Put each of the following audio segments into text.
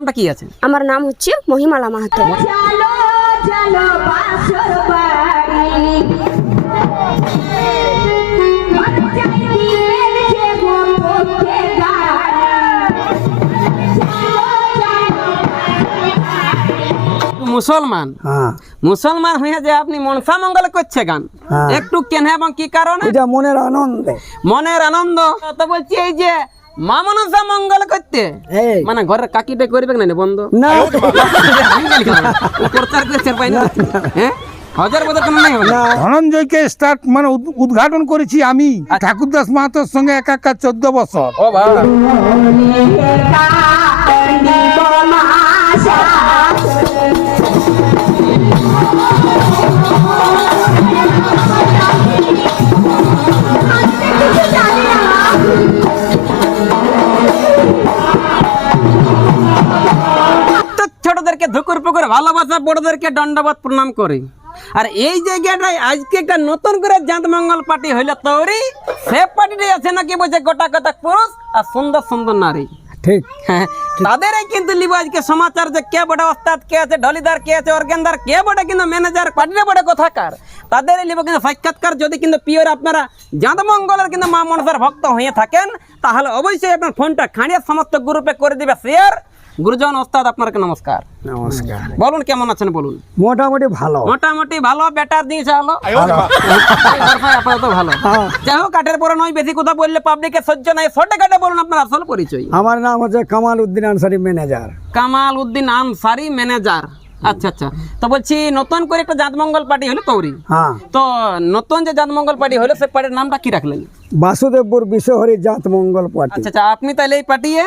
নামটা কি আছে? আমার নাম হচ্ছে মহিমালা মাহাতো। মুসলমান মুসলমান হয়ে যে আপনি মনসা মঙ্গল করছে গান, একটু কেন এবং কি কারণে? এটা মনের আনন্দ, মনের আনন্দ। তো বলছি এই যে মা মনসা মঙ্গল করতে মানে ঘরের কাকিটা করবে না বন্ধ না প্রচার করছে পাই না, হ্যাঁ হাজার বছর কোনো নাই হবে। ধনঞ্জয়কে স্টার্ট মানে উদ্ঘাটন করেছি আমি ঠাকুরদাস মাহাতোর সঙ্গে একা 14 বছর। ও ভাই ছোটদেরকে ধুকুর পুকুর ভালোবাসা, বড়দেরকে দণ্ডবত প্রণাম করি। আর এই জায়গাটায় আজকে একটা নতুন করে জাত মঙ্গল পার্টি হইলো তৈরি। সে পার্টিটাই আছে নাকি বলছে গোটা গোটা পুরুষ আর সুন্দর সুন্দর নারী। ঠিক তাদেরই কিন্তু লিব আজকে সমাচার যে কে বড় ওস্তাদ, কে আছে ঢলিদার, কে আছে অর্গেনদার, কে বড় কিন্তু ম্যানেজার, পার্টিটা বড় কথাকার। তাদেরই লিব কিন্তু সাক্ষাৎকার। যদি কিন্তু পিওর আপনারা জাত মঙ্গলের কিন্তু মা মনসার ভক্ত হয়ে থাকেন তাহলে অবশ্যই আপনার ফোনটা খাঁড়িয়ে সমস্ত গ্রুপে করে দিবে শেয়ার। গুরুজন ওস্তাদ আপনাকে নমস্কার। নমস্কার। বলুন কেমন আছেন বলুন? মোটামুটি ভালো, মোটামুটি ভালো, বেটার দিয়েছে হলো আপাতত ভালো। যাই হোক কাঠের পরে নয়, বেশি কথা বললে পাবলিকের সহ্য নাই। শর্টে কাটে বলুন আপনার আসল পরিচয়। আমার নাম হচ্ছে কামাল উদ্দিন আনসারি, ম্যানেজার। কামাল উদ্দিন আনসারি, ম্যানেজার। আচ্ছা আচ্ছা। তো বলছি নতুন করে একটা জাতমঙ্গল পার্টি হলো তৈরি। হ্যাঁ, তো নতুন যে জাতমঙ্গল পার্টি হলো সে পার্টির নামটা কি রাখলেন? বাসুদেবপুর বিশ্বহরি জাত মঙ্গল পার্টি। আচ্ছা আচ্ছা। আপনি তাহলে এই পার্টিয়ে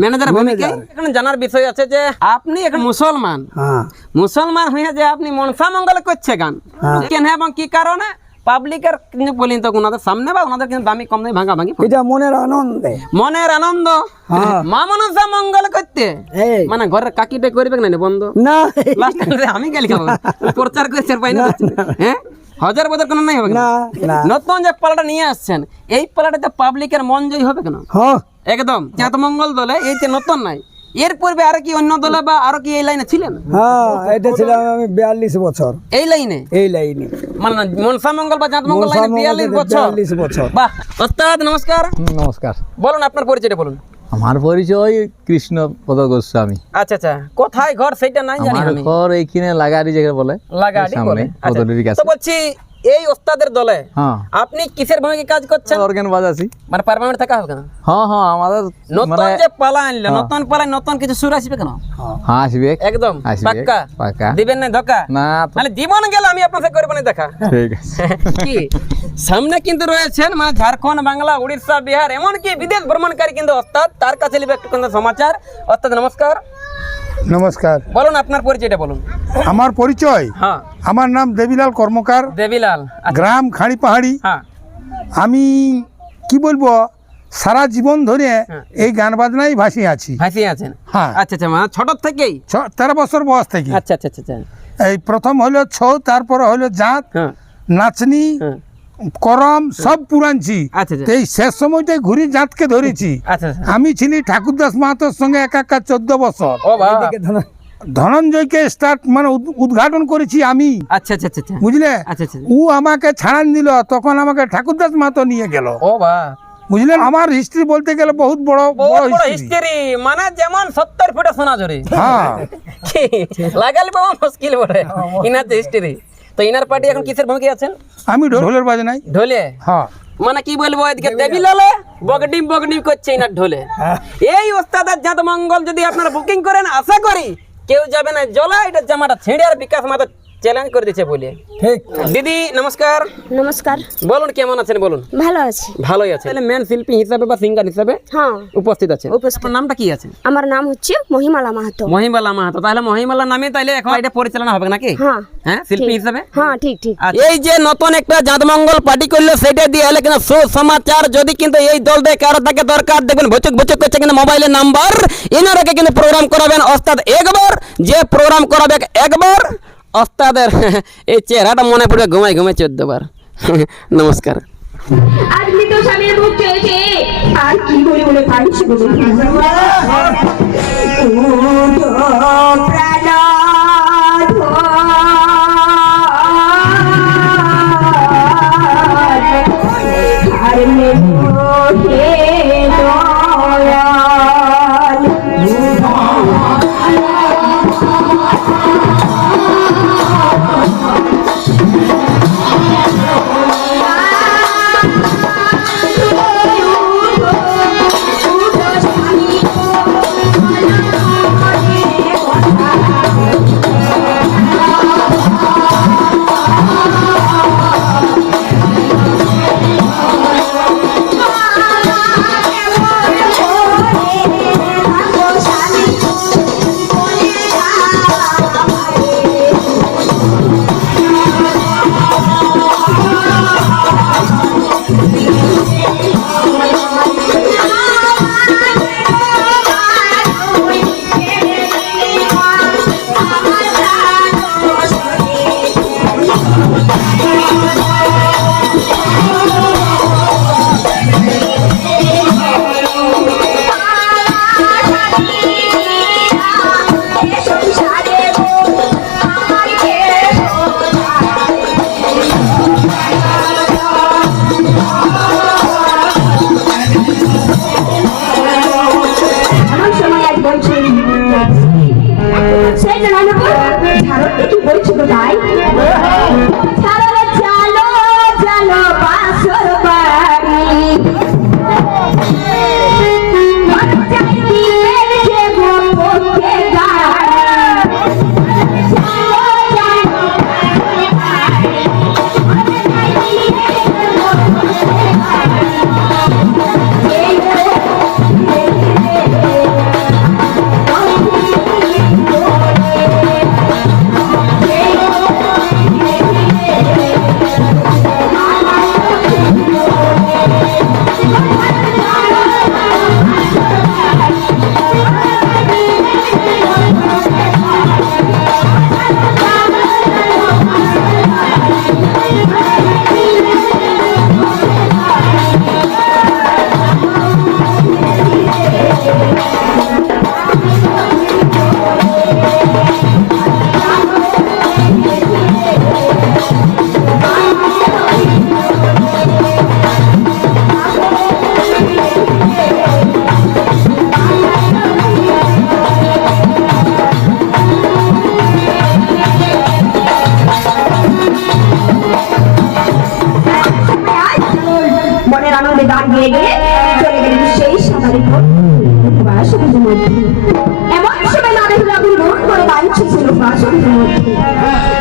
ম্যানেজার ভূমিকা। এখন জানার বিষয় আছে যে আপনি এখন মুসলমান, মুসলমান হয়ে যে আপনি মনসা মঙ্গল করছে গান, কেন এবং কি কারণে? পাবলিকের কিন্তু বলিন তো ওনাদের সামনে বা ওনাদের কিন্তু দামি কম দামি ভাঙা ভাঙি। এটা মনের আনন্দ, মনের আনন্দ। মা মনসা মঙ্গল করতে মানে ঘরের কাকিটা করবে না বন্ধ না আমি গেলি খাবো প্রচার করছে পাই না, হ্যাঁ হাজার বছর কোনো নাই হবে না। নতুন যে পালাটা নিয়ে আসছেন এই পালাটাতে পাবলিকের মন জয় হবে কেন? একদম জাত মঙ্গল দলে এই যে নতুন নাই, এর পূর্বে আর কি অন্য দলে বা আরো কি এই লাইনে ছিলেন? হ্যাঁ, এটা ছিলাম আমি 42 বছর এই লাইনে। এই লাইনে মানে মনসা মঙ্গল বা জাত মঙ্গল লাইনে 42 বছর। বাহ ওস্তাদ নমস্কার। নমস্কার। বলুন আপনার পরিচয়টা বলুন। আমার পরিচয় কৃষ্ণপদ গোস্বামী। আচ্ছা আচ্ছা। কোথায় ঘর সেটা নাই জানি আমি। ঘর এইখানে লাগাড়ি জায়গা বলে, লাগাড়ি বলে। তো বলছি এই ওস্তাদের দলে আপনি কিসের ভূমিকা কাজ করছেন? অর্গান বাজাছি। মানে পার্মানেন্ট থাকা হবে কেন? হ্যাঁ হ্যাঁ, আমাদের নতুন যে পালা আনলে নতুন পালায় নতুন কিছু সুর আসবে কেন? হ্যাঁ আসবে একদম পাক্কা। পাক্কা দিবেন না ধোকা? না মানে জীবন গেল আমি আপনার সাথে করব না দেখা। ঠিক আছে। কি সামনে কিন্তু রয়েছেন মানে ঝাড়খণ্ড, বাংলা, উড়িষ্যা, বিহার এমনকি বিদেশ ভ্রমণকারী কিন্তু ওস্তাদ। তার কাছে লিবে একটু কিন্তু সমাচার। ওস্তাদ নমস্কার। নমস্কার। বলুন আপনার পরিচয়টা বলুন। আমার পরিচয়, হ্যাঁ আমার নাম দেবিলাল কর্মকার, দেবিলাল, গ্রাম খাঁড়ি পাহাড়ি। হ্যাঁ আমি কি বলবো, সারা জীবন ধরে এই গান বাজনাই ভাসি আছি। ভাসি আছেন? হ্যাঁ। আচ্ছা আচ্ছা। মানে ছোট থেকেই 13 বছর বয়স থেকে। আচ্ছা আচ্ছা আচ্ছা। এই প্রথম হলো ছৌ, তারপরে হলো জাত, নাচনি, করম সব পুরানছি। এই শেষ সময়টাই ঘুরি জাতকে ধরেছি। আমি ছিলি ঠাকুরদাস মাহাতোর সঙ্গে একা 14 বছর। ধনঞ্জয়কে স্টার্ট মানে উদ্ঘাটন করেছি আমি। আচ্ছা আচ্ছা আচ্ছা। বুঝলে, ও আমাকে ছাড়ান দিল, তখন আমাকে ঠাকুরদাস মাহাতো নিয়ে গেল। ও বাহ, বুঝলেন, আমার হিস্ট্রি বলতে গেলে বহুত বড় হিস্ট্রি। মানে যেমন 70 ফুটে সোনা জড়ি। হ্যাঁ লাগালে বাবা মুশকিল বড়ে ইনার হিস্ট্রি। তো ইনার পার্টি এখন কিসের ভূমিকা আছেন? আমি ঢোলের বাজনাই। ঢোলে? হ্যাঁ। মানে কি বলবো, এদিকে দেবিলালে বগডিম বগডিম করছে ইনার ঢোলে। এই ওস্তাদের জাত মঙ্গল যদি আপনারা বুকিং করেন আশা করি কেউ যাবে না জলা। এটা জামাটা ছেড়ে আর বিকাশ মাতা চ্যালেঞ্জ করে দিয়েছে বলে। ঠিক। দিদি নমস্কার। নমস্কার। বলুন কেমন আছেন বলুন? ভালো আছি। ভালোই আছে। তাহলে মেন শিল্পী হিসাবে বা সিঙ্গার হিসাবে হ্যাঁ উপস্থিত আছে। আপনার নামটা কি আছে? আমার নাম হচ্ছে মহিমালা মাহাতো। মহিমালা মাহাতো। তাহলে মহিমালা নামে তাইলে এখন এটা পরিচালনা হবে নাকি? হ্যাঁ হ্যাঁ, শিল্পী হিসাবে। হ্যাঁ ঠিক ঠিক। এই যে নতুন একটা জাতমঙ্গল পার্টি করলো সেটা দিয়ে হলে কিন্তু সুসমাচার। যদি কিন্তু এই দল দিয়ে কারো থাকে দরকার, দেখবেন ভচক ভচক করছে কিন্তু মোবাইলের নাম্বার। এনারাকে কিন্তু প্রোগ্রাম করাবেন ওস্তাদ একবার, যে প্রোগ্রাম করাবে একবার ওস্তাদের এই চেহারাটা মনে পড়বে ঘুমাই ঘুমাই 14 বার। নমস্কার। আজ মৃত স্বামীর মুখ চেয়েছে আর কি বলে বলে কাঁদছে গো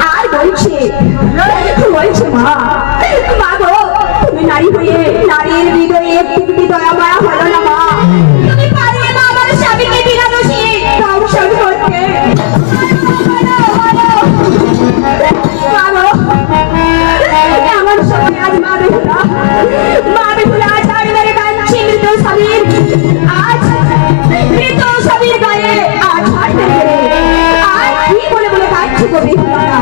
আর বলছে মা মা গো তুমি নারী হয়ে নারীর হৃদয়ে একটু দয়া মায়া হলো না মা তুমি পারবে না আমার স্বামীকে বিনা দোষী ধ্বংসন করতে আমার সঙ্গে আজ মা বেহুলা আজ আর মেরে কাঁদছি মৃত স্বামীর আজ মৃত স্বামীর গায়ে আজ হাঁটতে আর কি বলে বলে কাঁদছি গো বেহুলা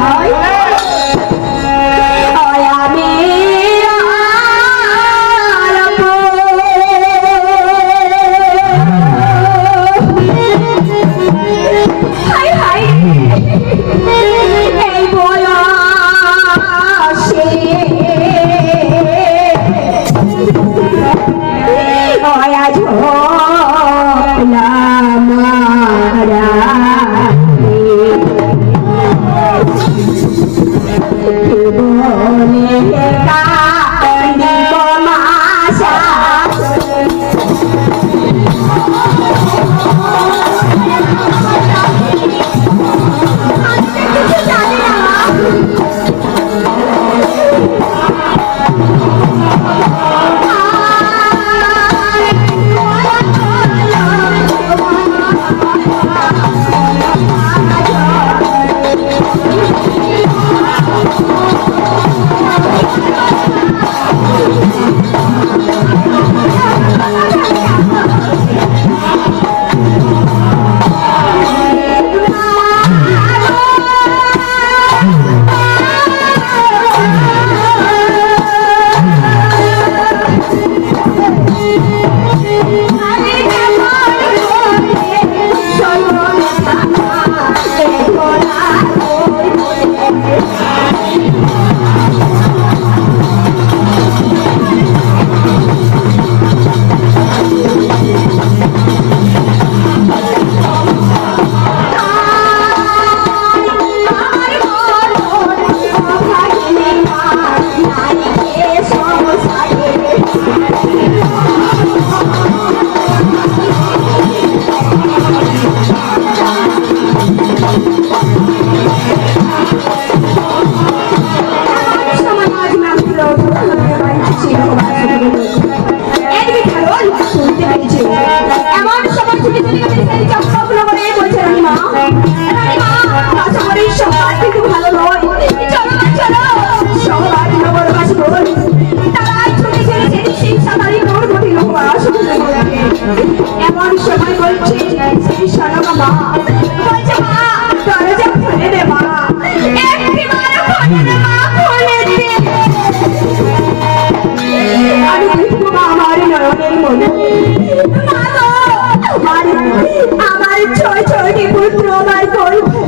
ছয়টি পুত্র আমার করবো